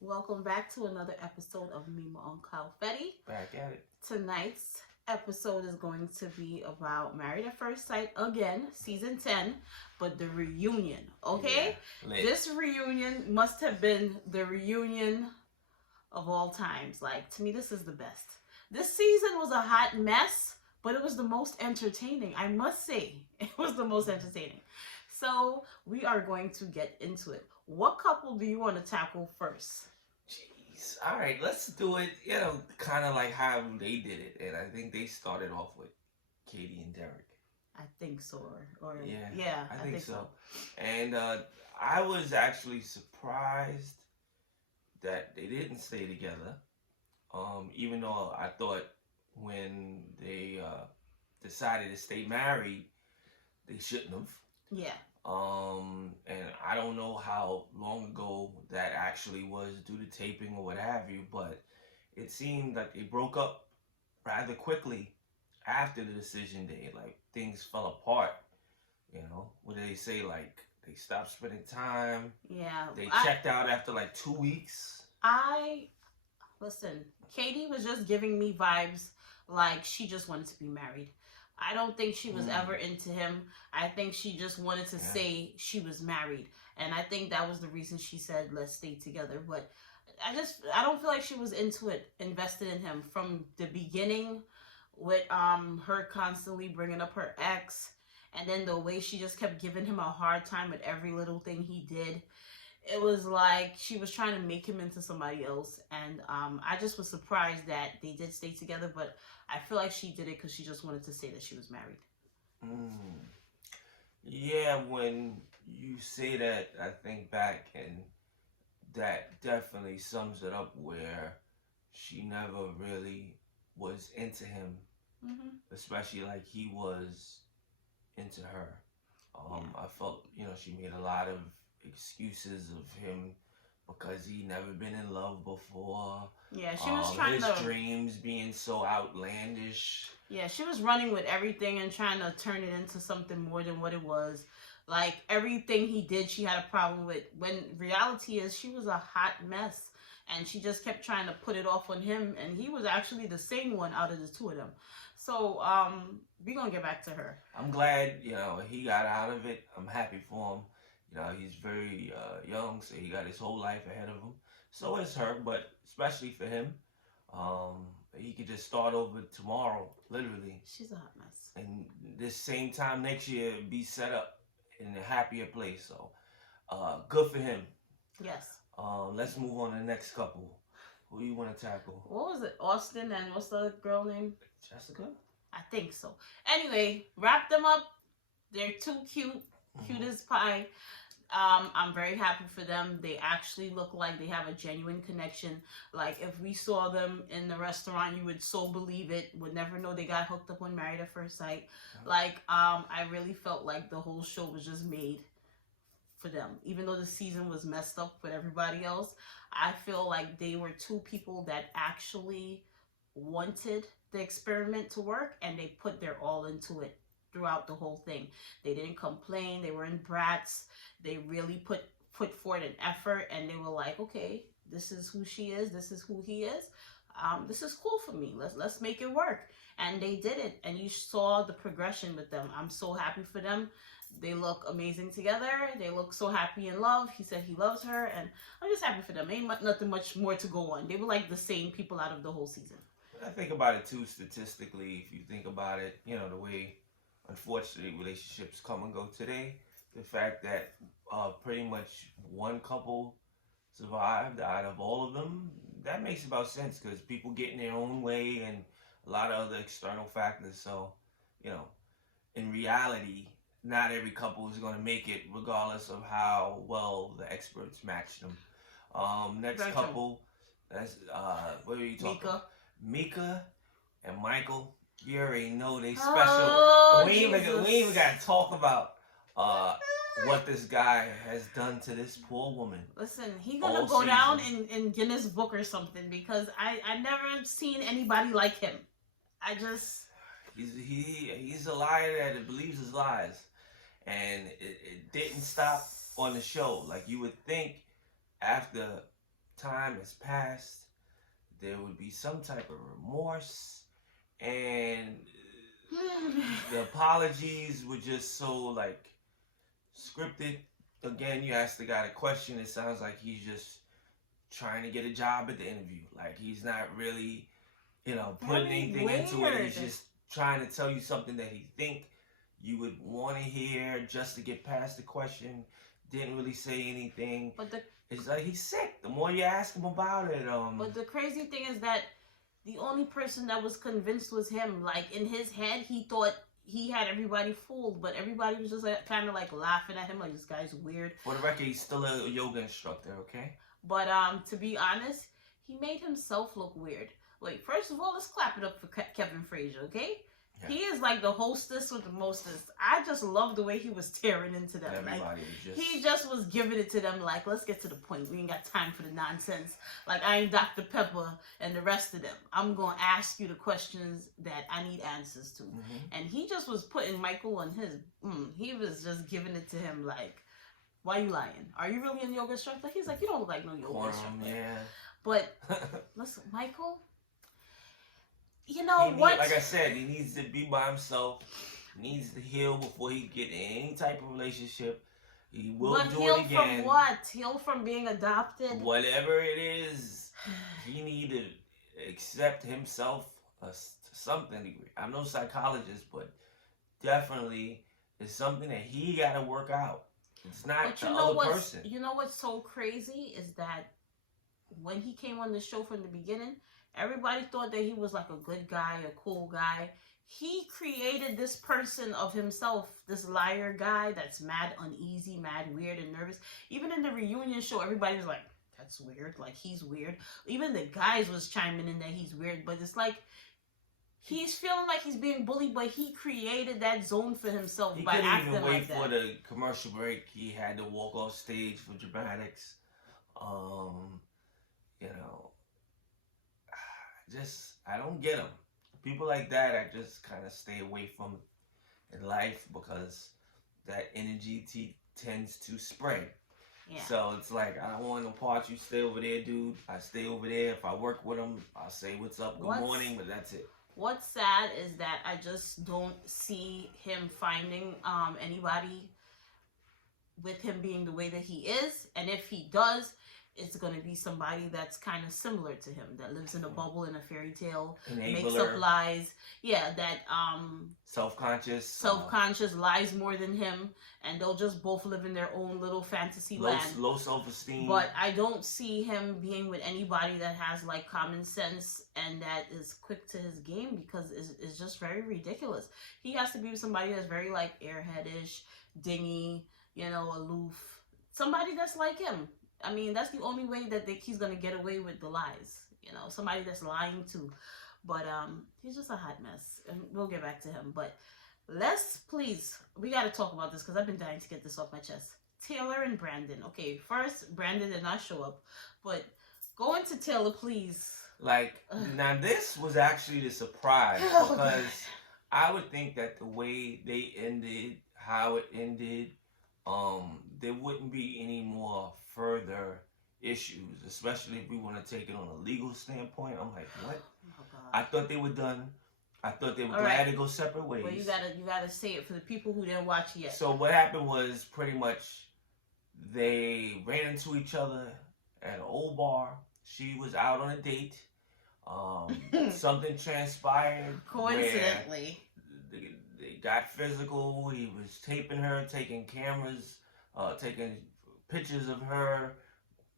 Welcome back to another episode of Mima on Calfetti. Back at it. Tonight's episode is going to be about Married at First Sight again, season 10, but the reunion, Yeah, okay? lit. This reunion must have been the reunion of all times. Like, to me, this is the best. This season was a hot mess, but it was the most entertaining. I must say, it was the most entertaining. So, we are going to get into it. What couple do you want to tackle first? Jeez. All right, let's do it. Kind of like how they did it, and I think they started off with Katie and Derek. I think so, or Yeah, yeah, I I think think so. so. And I was actually surprised that they didn't stay together. Even though I thought when they decided to stay married, they shouldn't have. Yeah, And I don't know how long ago that actually was due to taping or what have you, but it seemed like they broke up rather quickly after the decision day. Like things fell apart. What do they say? Like they stopped spending time. yeah. They I checked out after like 2 weeks. I listen. Katie was just giving me vibes like she just wanted to be married. I don't think she was Mm, ever into him. I think she just wanted to yeah. say she was married, and I think that was the reason she said let's stay together. But I don't feel like she was into it, invested in him from the beginning, with her constantly bringing up her ex, and then the way she just kept giving him a hard time with every little thing he did. It was like she was trying to make him into somebody else, and I just was surprised that they did stay together. But I feel like she did it because she just wanted to say that she was married. Mm. Yeah, when you say that, I think back and that definitely sums it up where she never really was into him, Mm-hmm. especially like he was into her. Yeah, I felt, she made a lot of excuses of him because he never been in love before. yeah, she was trying His to. dreams being so outlandish. Yeah, she was running with everything and trying to turn it into something more than what it was. Like everything he did, she had a problem with. When reality is, she was a hot mess, and she just kept trying to put it off on him, and he was actually the sane one out of the two of them. So, we gonna get back to her. I'm glad, he got out of it. I'm happy for him. He's very young, so he got his whole life ahead of him. So is her, but especially for him, he could just start over tomorrow, literally, She's a hot mess. and this same time next year be set up in a happier place. So, good for him. Yes. Let's move on to the next couple. Who you want to tackle? What was it? Austin and what's the girl name? Jessica? I think so. Anyway, wrap them up. They're too cute, cute Mm-hmm. as pie. I'm very happy for them. They actually look like they have a genuine connection. Like if we saw them in the restaurant, you would so believe it. Would never know they got hooked up on Married at First Sight. Like I really felt like the whole show was just made for them. Even though the season was messed up with everybody else, I feel like they were two people that actually wanted the experiment to work and they put their all into it throughout the whole thing. They didn't complain, they weren't brats. They really put forth an effort and they were like, okay, this is who she is, this is who he is. This is cool for me. Let's make it work. And they did it, and you saw the progression with them. I'm so happy for them. They look amazing together. They look so happy in love. He said he loves her, and I'm just happy for them. Ain't nothing much more to go on. They were like the same people out of the whole season. I think about it too statistically. If you think about it, the way unfortunately relationships come and go today, the fact that pretty much one couple survived out of all of them, that makes about sense because people get in their own way and a lot of other external factors. So, you know, in reality, not every couple is going to make it regardless of how well the experts match them. Next Very true. couple, that's what are you talking Mika. about? Mika and Michael. You already know they special. Oh, We ain't even Jesus. got to talk about uh, what this guy has done to this poor woman Listen, he gonna all go down season. in Guinness Book or something because I never seen anybody like him. I just He's a liar that believes his lies, and it didn't stop on the show. Like you would think after time has passed, there would be some type of remorse, and the apologies were just so like scripted. Again, you ask the guy a question, it sounds like he's just trying to get a job at the interview. Like he's not really, putting Very anything into it. He's weird. just trying to tell you something that he think you would want to hear just to get past the question. Didn't really say anything. But It's like he's sick. The more you ask him about it, but the crazy thing is that the only person that was convinced was him. Like in his head, he thought he had everybody fooled, but everybody was just like, kind of like laughing at him, like this guy's weird. For the record, he's still a yoga instructor, okay? But to be honest, he made himself look weird. Wait, first of all, let's clap it up for Kevin Frazier, okay? Yeah. He is like the hostess with the mostest. I just love the way he was tearing into them. Everybody Like, was just... he just was giving it to them like, let's get to the point. We ain't got time for the nonsense. Like, I ain't Dr. Pepper and the rest of them. I'm going to ask you the questions that I need answers to. And he just was putting Michael on his... he was just giving it to him like, why you lying? Are you really a yoga instructor? He's like, you don't look like no yoga instructor. Yeah. But, listen, Michael... You know what? Like I said, he needs to be by himself. He needs to heal before he get in any type of relationship. He will do it again. Heal from what? Heal from being adopted? Whatever it is, he need to accept himself to some degree. I'm no psychologist, but definitely it's something that he got to work out. It's not the other person. You know what's so crazy is that when he came on the show from the beginning, everybody thought that he was like a good guy, a cool guy. He created this person of himself, this liar guy that's mad uneasy, mad weird and nervous. Even in the reunion show, everybody was like, that's weird. Like, he's weird. Even the guys was chiming in that he's weird. But it's like, he's feeling like he's being bullied, but he created that zone for himself by acting like that. He couldn't even wait for the commercial break. He had to walk off stage for dramatics. I don't get them. People like that, I just kind of stay away from in life because that energy tends to spread. Yeah. So it's like, I don't want no parts. You stay over there, dude. I stay over there. If I work with them, I'll say what's up, good morning, but that's it. What's sad is that I just don't see him finding anybody with him being the way that he is. And if he does, it's going to be somebody that's kind of similar to him, that lives in a bubble, in a fairy tale, makes up lies. Yeah, that self-conscious, lies more than him, and they'll just both live in their own little fantasy land. Low self-esteem. But I don't see him being with anybody that has like common sense and that is quick to his game, because it's just very ridiculous. He has to be with somebody that's very like airheadish, dingy, aloof. Somebody that's like him. I mean, that's the only way that he's going to get away with the lies. Somebody that's lying too. But he's just a hot mess. And we'll get back to him. But we got to talk about this because I've been dying to get this off my chest. Taylor and Brandon. Okay, first, Brandon did not show up. But go into Taylor, please. Now this was actually the surprise. Because I would think that the way they ended, how it ended, there wouldn't be any more further issues, especially if we want to take it on a legal standpoint. I'm like, what? Oh, I thought they were done. I thought they were glad to go separate ways. Well, you gotta say it for the people who didn't watch yet. So what happened was pretty much they ran into each other at an old bar. She was out on a date. Something transpired. Coincidentally. They got physical. He was taping her, taking cameras, taking pictures of her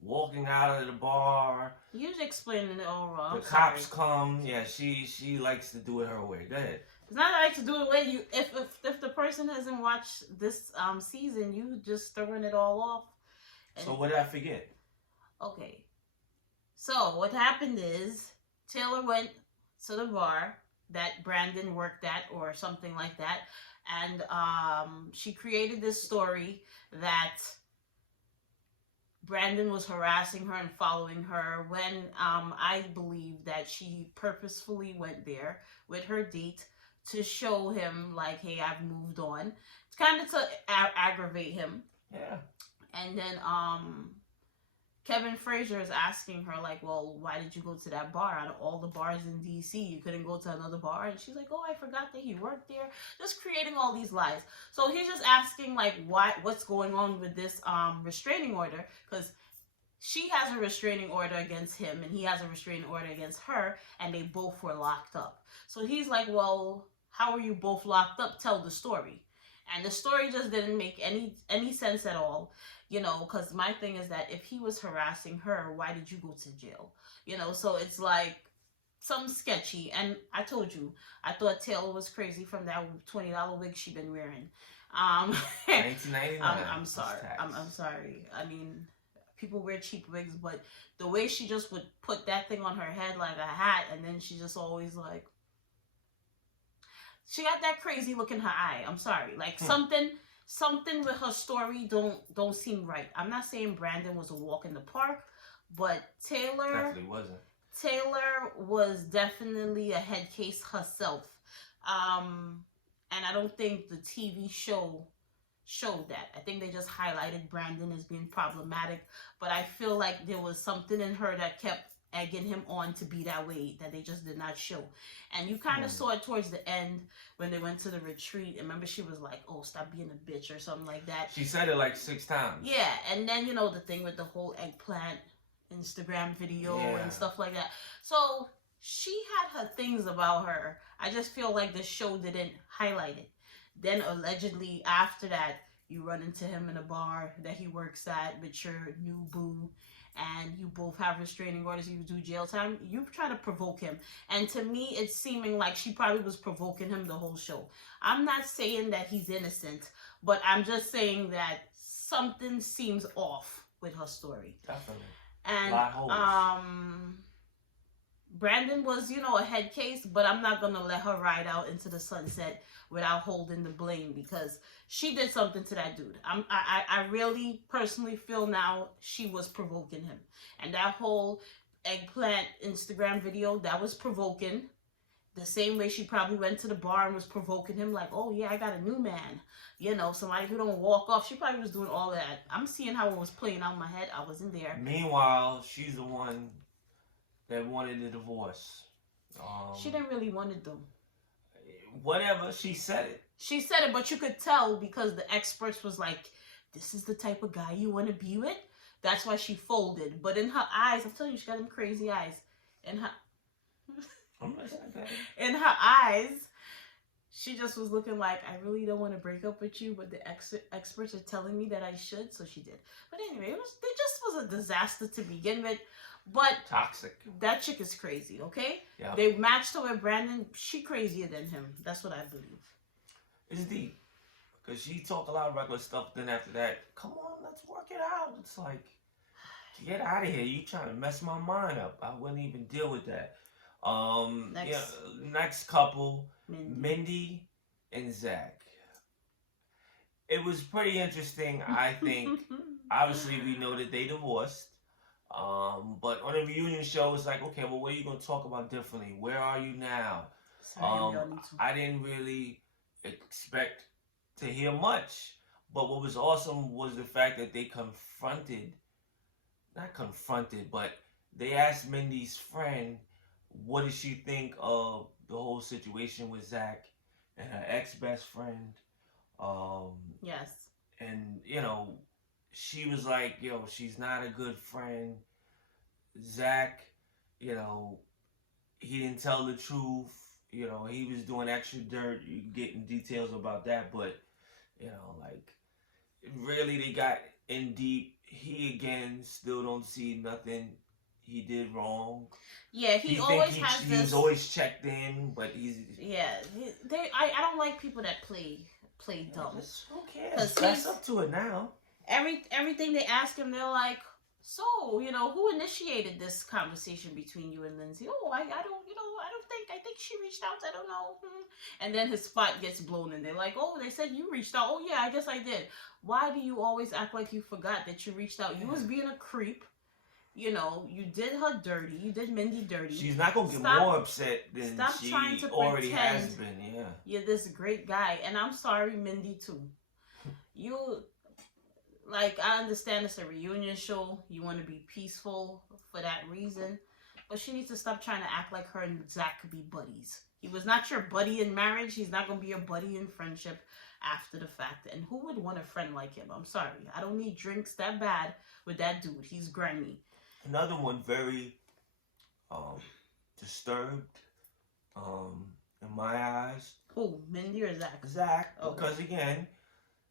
walking out of the bar. You're explaining it all wrong. The cops come. Yeah, she likes to do it her way. Go ahead. It's not that I like to do it the way you. If the person hasn't watched this season, you just throwing it all off. So what did I forget? Okay. So what happened is Taylor went to the bar that Brandon worked at or something like that, and she created this story that Brandon was harassing her and following her when I believe that she purposefully went there with her date to show him like, hey, I've moved on. It's kind of to aggravate him. Yeah. And then Kevin Frazier is asking her, like, well, why did you go to that bar? Out of all the bars in DC, you couldn't go to another bar? And she's like, oh, I forgot that he worked there. Just creating all these lies. So he's just asking, like, what's going on with this restraining order? Because she has a restraining order against him, and he has a restraining order against her, and they both were locked up. So he's like, well, how are you both locked up? Tell the story. And the story just didn't make any sense at all. Because my thing is that if he was harassing her, why did you go to jail? So it's like some sketchy. And I told you, I thought Taylor was crazy from that $20 wig she been wearing. 1999. I'm sorry. I'm sorry. I mean, people wear cheap wigs, but the way she just would put that thing on her head like a hat, and then she just always like, she got that crazy look in her eye. I'm sorry. Like something with her story don't seem right. I'm not saying Brandon was a walk in the park, but Taylor definitely wasn't. Taylor was definitely a head case herself. And I don't think the TV show showed that. I think they just highlighted Brandon as being problematic, but I feel like there was something in her that kept egging him on to be that way that they just did not show. And you kind of saw it towards the end when they went to the retreat. And remember, she was like, oh, stop being a bitch or something like that. She said it like 6 times. Yeah, and then the thing with the whole eggplant Instagram video and stuff like that. So she had her things about her. I just feel like the show didn't highlight it. Then allegedly after that, you run into him in a bar that he works at with your new boo, and you both have restraining orders, you do jail time. You try to provoke him. And to me, it's seeming like she probably was provoking him the whole show. I'm not saying that he's innocent, but I'm just saying that something seems off with her story. Definitely. And Brandon was, a head case, but I'm not going to let her ride out into the sunset without holding the blame, because she did something to that dude. I really personally feel now she was provoking him. And that whole eggplant Instagram video, that was provoking. The same way she probably went to the bar and was provoking him, like, oh yeah, I got a new man. Somebody who don't walk off. She probably was doing all that. I'm seeing how it was playing out in my head. I wasn't there. Meanwhile, she's the one that wanted the divorce. She didn't really want it though. Whatever, she said it. She said it, but you could tell because the experts was like, this is the type of guy you want to be with. That's why she folded. But in her eyes, I'm telling you, she got them crazy eyes. In her eyes, she just was looking like, I really don't want to break up with you, but the experts are telling me that I should, so she did. But anyway, it just was a disaster to begin with. But toxic. That chick is crazy, okay? Yep. They matched her with Brandon. She crazier than him. That's what I believe. It's deep. Because she talked a lot of regular stuff. Then after that, come on, let's work it out. It's like, get out of here. You trying to mess my mind up. I wouldn't even deal with that. Next couple, Mindy and Zach. It was pretty interesting, I think. Obviously, we know that they divorced. But on a reunion show, it's like, okay, well, what are you going to talk about differently? Where are you now? I didn't really expect to hear much. But what was awesome was the fact that they but they asked Mindy's friend, what does she think of the whole situation with Zach and her ex-best friend? Yes. And, she was like, she's not a good friend. Zach, he didn't tell the truth. He was doing extra dirt. You getting details about that, but, really they got in deep. He, again, still don't see nothing he did wrong. Yeah, he always has this... He's always checked in, but he's... Yeah, I don't like people that play dumb. Who cares? That's up to it now. Everything they ask him, they're like, so, who initiated this conversation between you and Lindsay? Oh, I think she reached out. I don't know. And then his spot gets blown and they're like, oh, they said you reached out. Oh, yeah, I guess I did. Why do you always act like you forgot that you reached out? You was being a creep. You did her dirty. You did Mindy dirty. She's not going to get more upset than she already has been. Yeah. You're this great guy. And I'm sorry, Mindy, too. Like, I understand it's a reunion show. You want to be peaceful for that reason. But she needs to stop trying to act like her and Zach could be buddies. He was not your buddy in marriage. He's not going to be your buddy in friendship after the fact. And who would want a friend like him? I'm sorry. I don't need drinks that bad with that dude. He's grimy. Another one very disturbed in my eyes. Who, Mindy or Zach? Zach, Okay. because again,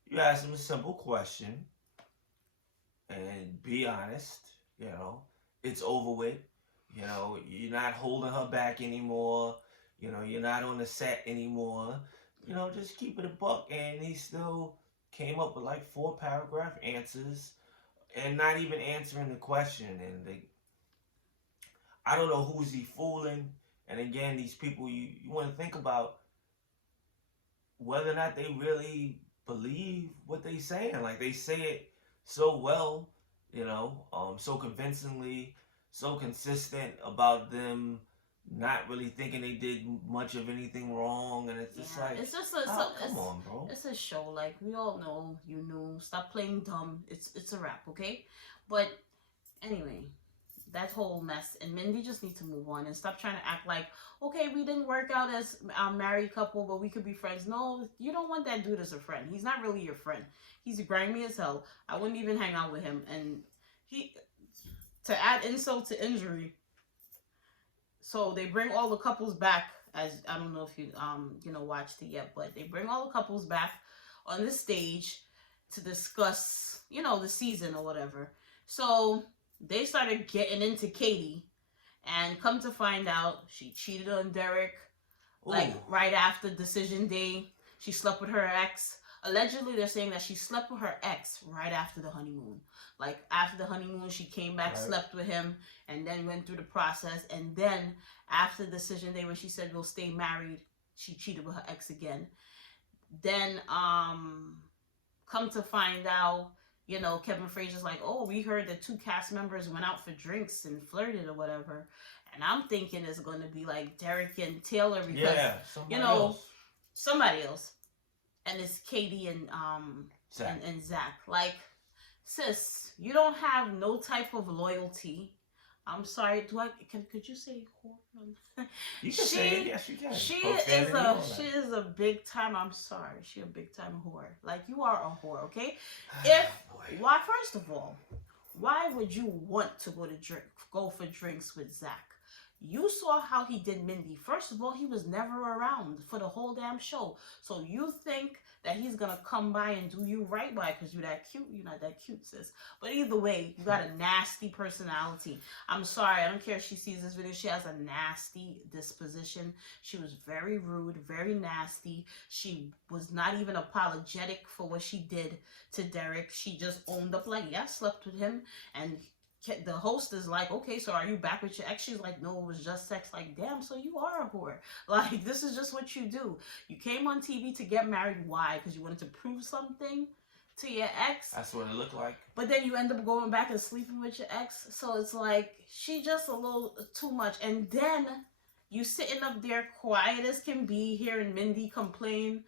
you ask him a simple question and be honest, you know, it's over with. You know, you're not holding her back anymore. You know, you're not on the set anymore. You know, just keep it a buck. And he still came up with like 4-paragraph answers and not even answering the question. And I don't know who's he fooling. And again, these people, you want to think about whether or not they really believe what they saying. Like, they say it so well, you know, so convincingly, so consistent about them not really thinking they did much of anything wrong. And it's just like, it's just come on, bro. It's a show. Like, we all know, you knew. Stop playing dumb. It's a wrap, okay? But anyway, that whole mess, and Mindy just needs to move on and stop trying to act like, okay, we didn't work out as a married couple, but we could be friends. No, you don't want that dude as a friend. He's not really your friend. He's grimy as hell. I wouldn't even hang out with him. And to add insult to injury, so they bring all the couples back, as I don't know if you watched it yet, but they bring all the couples back on the stage to discuss, the season or whatever. So they started getting into Katie, and come to find out, she cheated on Derek. Ooh. Like, right after decision day. She slept with her ex. Allegedly, they're saying that she slept with her ex right after the honeymoon. Like, after the honeymoon, she came back, right, slept with him, and then went through the process. And then, after the decision day, when she said we'll stay married, she cheated with her ex again. Then, come to find out, Kevin Frazier's like, oh, we heard that 2 cast members went out for drinks and flirted or whatever. And I'm thinking it's going to be like Derek and Taylor because, somebody else. And it's Katie and Zach. And Zach. Like, sis, you don't have no type of loyalty. I'm sorry. Could you say whore? You can say it. Yes, you can. She is a big time. I'm sorry. She a big time whore. Like, you are a whore. Okay. Why? First of all, why would you want to go for drinks with Zach? You saw how he did Mindy. First of all, he was never around for the whole damn show. So you think that he's going to come by and do you right by because you're that cute? You're not that cute, sis. But either way, you got a nasty personality. I'm sorry. I don't care if she sees this video. She has a nasty disposition. She was very rude, very nasty. She was not even apologetic for what she did to Derek. She just owned up like, yeah, I slept with him. And the host is like, okay, so are you back with your ex? She's like, no, it was just sex. Like, damn, so you are a whore. Like, this is just what you do. You came on TV to get married. Why? Because you wanted to prove something to your ex. That's what it looked like. But then you end up going back and sleeping with your ex. So it's like, she just a little too much. And then you sitting up there quiet as can be, hearing Mindy complain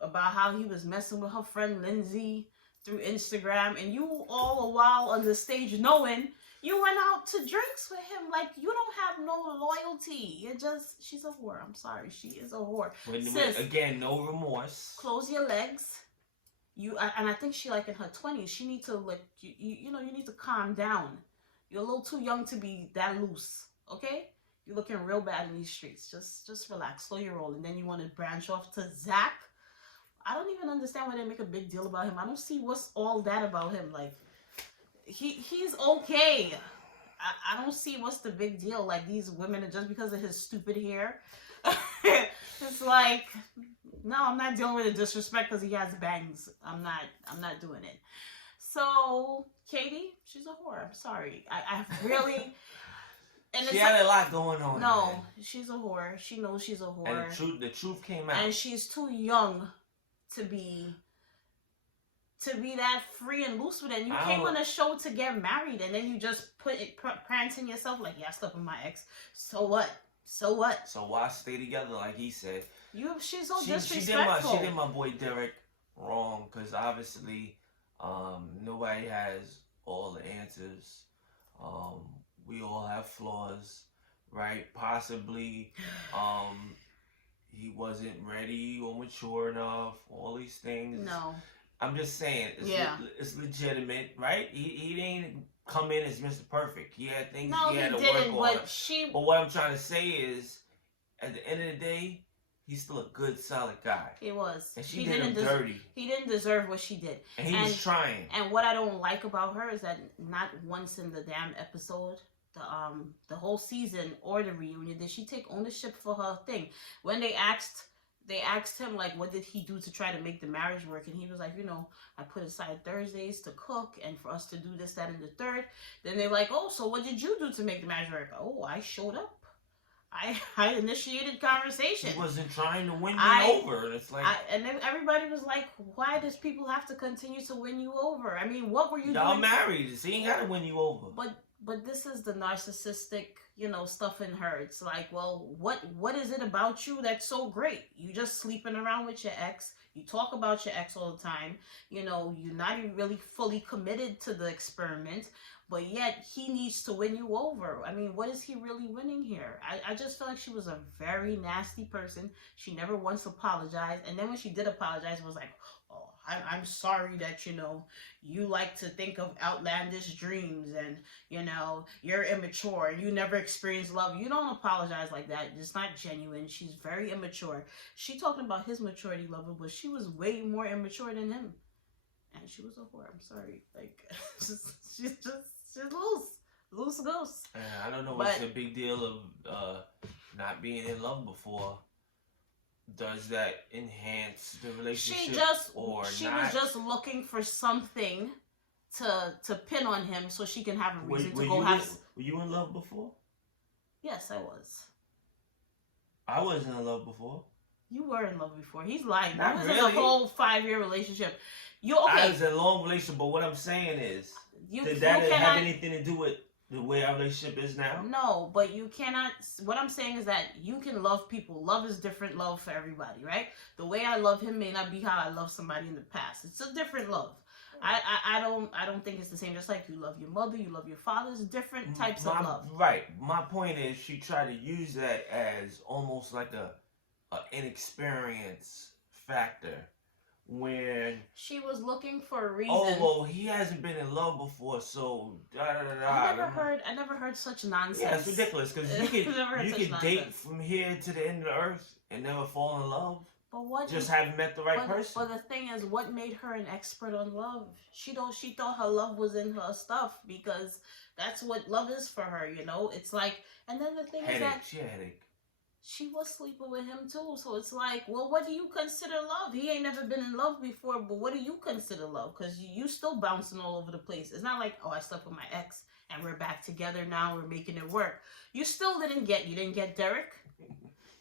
about how he was messing with her friend Lindsay through Instagram, and you all the while on the stage knowing you went out to drinks with him. Like, you don't have no loyalty. She's a whore. I'm sorry. She is a whore. Sis, again, no remorse. Close your legs. And I think she like in her 20s. She needs to you need to calm down. You're a little too young to be that loose. Okay? You're looking real bad in these streets. Just relax. Slow your roll. And then you want to branch off to Zach. I don't even understand why they make a big deal about him. I don't see what's all that about him. Like, he's okay. I don't see what's the big deal. Like, these women are just because of his stupid hair. It's like, no, I'm not dealing with the disrespect because he has bangs. I'm not doing it. So, Katie, she's a whore. I'm sorry. I really... And she had a lot going on. No, man. She's a whore. She knows she's a whore. And the truth came out. And she's too young to be that free and loose with it. And you came on a show to get married, and then you just prancing yourself like, yeah, I slept with my ex. So what? So why stay together like he said? She's so disrespectful. She did my boy Derek wrong because obviously Nobody has all the answers. Um, we all have flaws, right? Possibly, he wasn't ready or mature enough. All these things. No. I'm just saying, it's legitimate, right? He didn't come in as Mr. Perfect. He had things he had to work on. But what I'm trying to say is, at the end of the day, he's still a good, solid guy. He was. And she did him dirty. He didn't deserve what she did. And he was trying. And what I don't like about her is that not once in the damn episode, the whole season or the reunion, did she take ownership for her thing. When they asked him, like, what did he do to try to make the marriage work? And he was like, I put aside Thursdays to cook and for us to do this, that, and the third. Then they're like, oh, so what did you do to make the marriage work? Oh, I showed up. I initiated conversation. He wasn't trying to win me over. And it's like, and then everybody was like, why does people have to continue to win you over? I mean, what were you doing? Y'all married. He ain't got to win you over. But this is the narcissistic, stuff in her. It's like, well, what is it about you that's so great? You just sleeping around with your ex. You talk about your ex all the time. You're not even really fully committed to the experiment, but yet he needs to win you over. I mean, what is he really winning here? I just feel like she was a very nasty person. She never once apologized. And then when she did apologize, it was like, oh, I'm sorry that, you like to think of outlandish dreams and, you're immature and you never experienced love. You don't apologize like that. It's not genuine. She's very immature. She talking about his maturity level, but she was way more immature than him. And she was a whore. I'm sorry. Like, she's loose goose. I don't know what's the big deal of not being in love before. Does that enhance the relationship she was just looking for something to pin on him so she can have a reason to go have... Were you in love before? Yes, I was. I wasn't in love before. You were in love before. He's lying. Not That was really. a whole 5-year relationship. I was in a long relationship, but what I'm saying is, did that have anything to do with the way our relationship is now? No, but you cannot. What I'm saying is that you can love people. Love is different love for everybody, right? The way I love him may not be how I love somebody in the past. It's a different love. I don't think it's the same. Just like you love your mother, you love your father. It's different types of love. Right. My point is, she tried to use that as almost like a inexperience factor. When she was looking for a reason. Oh, well, he hasn't been in love before, so I never heard such nonsense. Yeah, it's ridiculous because you could date from here to the end of the earth and never fall in love. But what? Just haven't met the right person. But the thing is, what made her an expert on love? She thought her love was in her stuff because that's what love is for her. It's like, and then the thing is that she had a headache. She was sleeping with him too, so it's like, well, what do you consider love? He ain't never been in love before, but what do you consider love? Because you still bouncing all over the place. It's not like, oh, I slept with my ex and we're back together now, we're making it work. You didn't get Derek,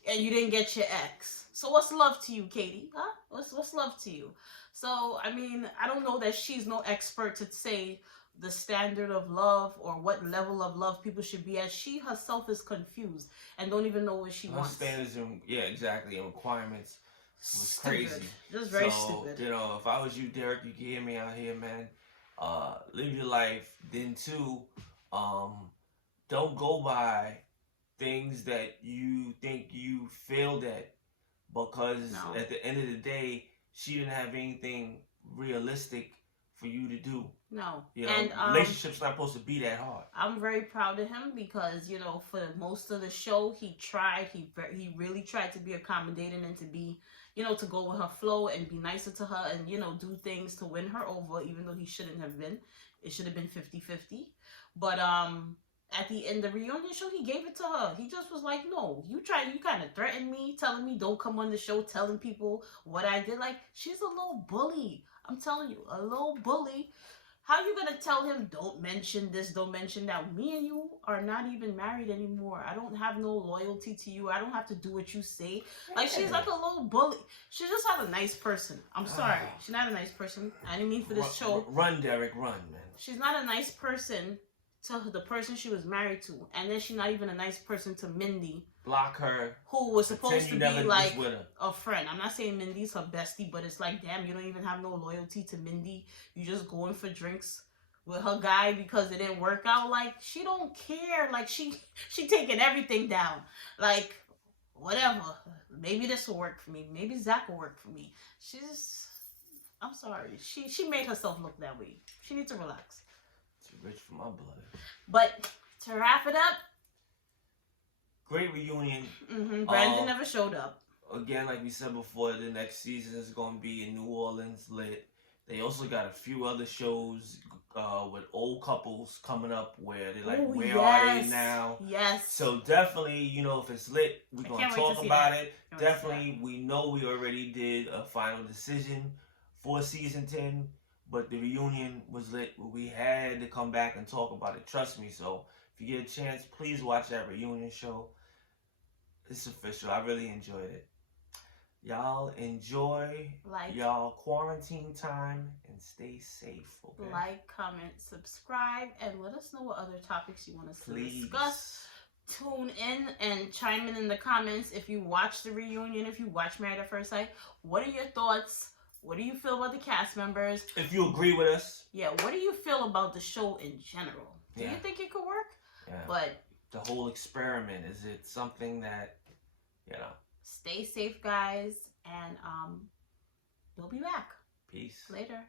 and you didn't get your ex. So what's love to you, Katie? Huh? What's love to you? So, I mean, I don't know that she's no expert to say the standard of love or what level of love people should be at. She herself is confused and don't even know what she wants. Standards and exactly, and requirements was stupid. Crazy. Just very stupid. If I was you, Derek, you can hear me out here, man. Live your life. Then too, don't go by things that you think you failed at, because at the end of the day, she didn't have anything realistic for you to do. No. And relationship's not supposed to be that hard. I'm very proud of him because, for most of the show, he really tried to be accommodating and to be, to go with her flow and be nicer to her and, do things to win her over, even though he shouldn't have been. It should have been 50-50. But at the end of the reunion show, he gave it to her. He just was like, no, you kind of threatened me, telling me don't come on the show, telling people what I did. Like, she's a little bully. I'm telling you, a little bully. How you gonna tell him, don't mention this, don't mention that? Me and you are not even married anymore. I don't have no loyalty to you. I don't have to do what you say. Like, she's like a little bully. She's just not a nice person. I'm sorry. She's not a nice person. I didn't mean for this show. Run, Derek, run, man. She's not a nice person to the person she was married to. And then she's not even a nice person to Mindy, block her, who was supposed to pretend be you never like was with her. a friend. I'm not saying Mindy's her bestie, but it's like, damn, you don't even have no loyalty to Mindy. You just going for drinks with her guy because it didn't work out. Like, she don't care. Like, she taking everything down. Like, whatever. Maybe this will work for me. Maybe Zach will work for me. She's, I'm sorry. She made herself look that way. She needs to relax. Too rich for my blood. But to wrap it up, great reunion. Brandon never showed up. Again, like we said before, the next season is going to be in New Orleans, lit. They also got a few other shows with old couples coming up where they're like, where are they now? Yes. So definitely, you know, if it's lit, we're going to talk about it. Definitely, we know we already did a final decision for season 10, but the reunion was lit. We had to come back and talk about it. Trust me. So if you get a chance, please watch that reunion show. It's official. I really enjoyed it. Y'all enjoy y'all quarantine time and stay safe. Okay? Like, comment, subscribe, and let us know what other topics you want us to discuss. Tune in and chime in the comments if you watch the reunion, if you watch Married at First Sight. What are your thoughts? What do you feel about the cast members? If you agree with us. Yeah, what do you feel about the show in general? Do you think it could work? Yeah. But the whole experiment, is it something that, you know? Stay safe, guys, and we'll be back. Peace. Later.